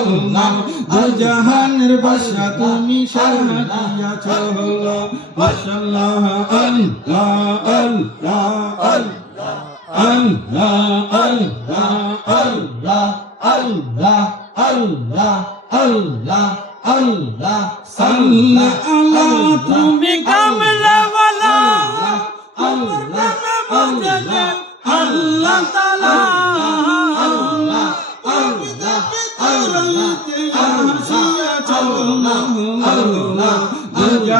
আল্লাহ জাহানের বাসা তুমি সারা দিয়াছ মাশাআল্লাহ আল্লাহ আল্লাহ আল্লাহ আল্লাহ আল্লাহ আল্লাহ আল্লাহ আল্লাহ আল্লাহ আল্লাহ আল্লাহ তুমি কামলাওয়ালা আল্লাহ আল্লাহ আল্লাহ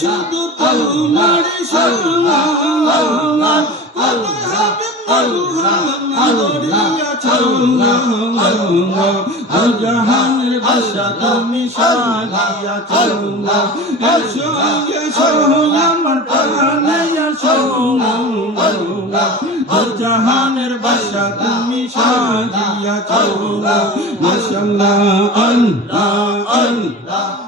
শুধু তোমার আল্লাহ আল্লাহ আল্লাহ আল্লাহ আল্লাহ আল্লাহ বাসা তুমি সাজিয়াছ এসো এসো আমার প্রাণে এসো জাহানের বাসা তুমি সাজিয়াছ মাশাআল্লাহ আল্লাহ আল্লাহ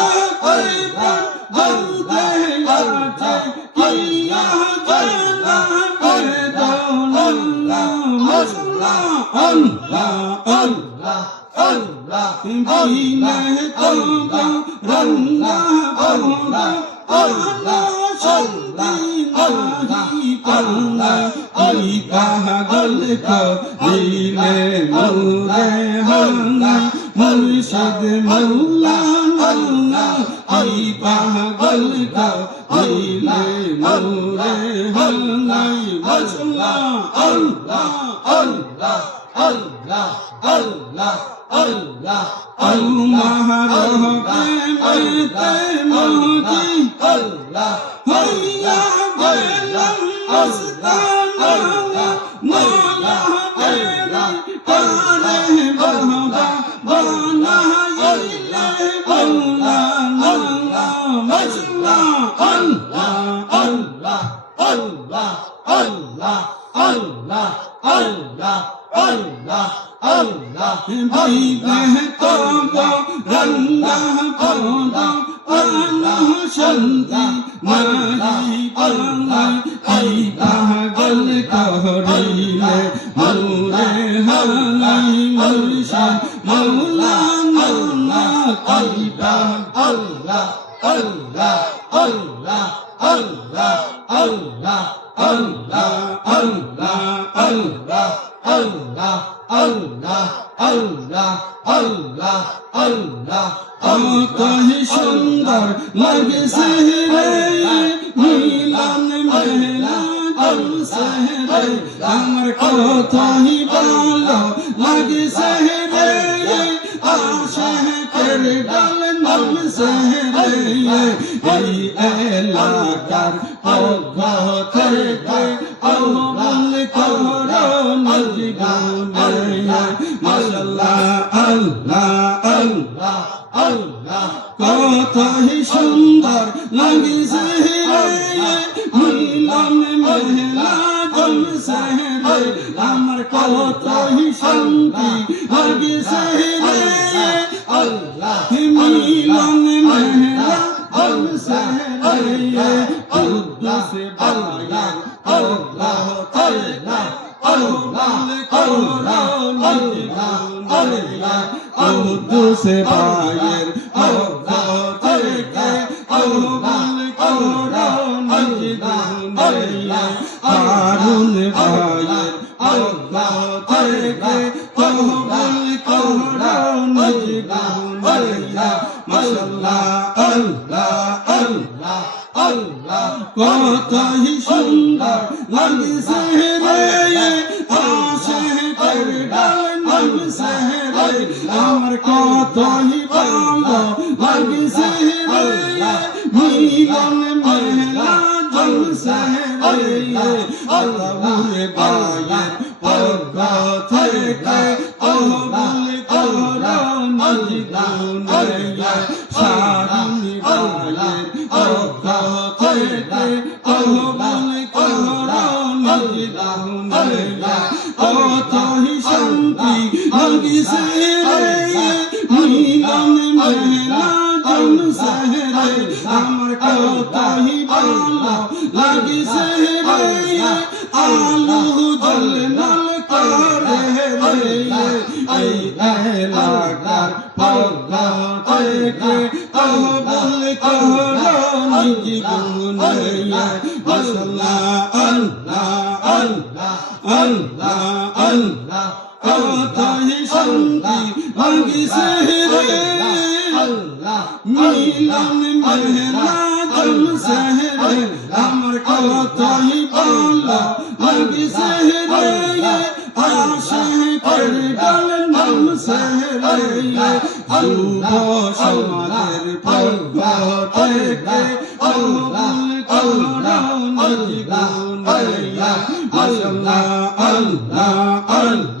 মুর্শিদ মৌলা আল্লাহ ওই পাগল কো দিলে মোরে হাল্লা মাশাআল্লাহ আল্লাহ আল্লাহ আল্লাহ আল্লাহ अल्लाह अल्लाह रहते मैं ते मोती अल्लाह हैया बेलम अस्ताना मौला तेरा तारे बहबा बाना इले मौलाना मजला अल्लाह अल्लाह अल्लाह अल्लाह अल्लाह अल्लाह अल्लाह আল্লাহ আল্লাহ আল্লাহ ভাইবে তোবা রঙ্গা পোদা আল্লাহ শান্তি মাহি আল্লাহ আই পাগল কহরিলে মৌলে হালাই মুর্শিদ মৌলা মৌলা আই আল্লাহ আল্লাহ আল্লাহ আল্লাহ আল্লাহ আল্লাহ আল্লাহ আল্লাহ আল্লাহ আল্লাহ আল্লাহ আল্লাহ আল্লাহ কহি সুন্দর লাগে সেহরে মিলান মেহলা আল সেহরে আমার কথাই ভালো লাগে সেহরে আশাহ করে ডালেন নাম সেহরে এই এলাকার অগ্রহ করে আল্লাহ কহ কথাই সুন্দর লাগি আমার কথাই শান্তি লাগি আল্লাহ মিলন মেহরা আল্লাহ আল্লাহ আল্লাহ আল্লাহ আল্লাহ আল্লাহ আল্লাহ আল্লাহ কুদ্দুস পায়ের আল্লাহ তরিকা আল্লাহ আল্লাহ আল্লাহ আল্লাহ আরুল পায়ের আল্লাহ তরিকা আল্লাহ আল্লাহ আল্লাহ আল্লাহ মাশাআল্লাহ আল্লাহ আল্লাহ আল্লাহ কত সুন্দর লাগছে রে সেহরে আমার কতই ভালো লাগিছে রে মিলন মেলা জল সেহরে আল্লাহরে বায়ের পক্ষ থেকে আমার কতই ভালো লাগিছে রে আলু জল নল করে রে এই এলাকার পক্ষ থেকে কবুল করো নিজ গুনায়া মাশাআল্লাহ আল্লাহ আল্লাহ আল্লাহ আল্লাহ কতই শান্তি লাগিছে রে মিলন মেলা জল সেহরে আমার কতই ভালো লাগিছে রে আশে করে ডাল নাম সেহরে যুব সমাজের পক্ষ থেকে করো নিজ গুনায়া আল্লাহ আল্লাহ আল্লাহ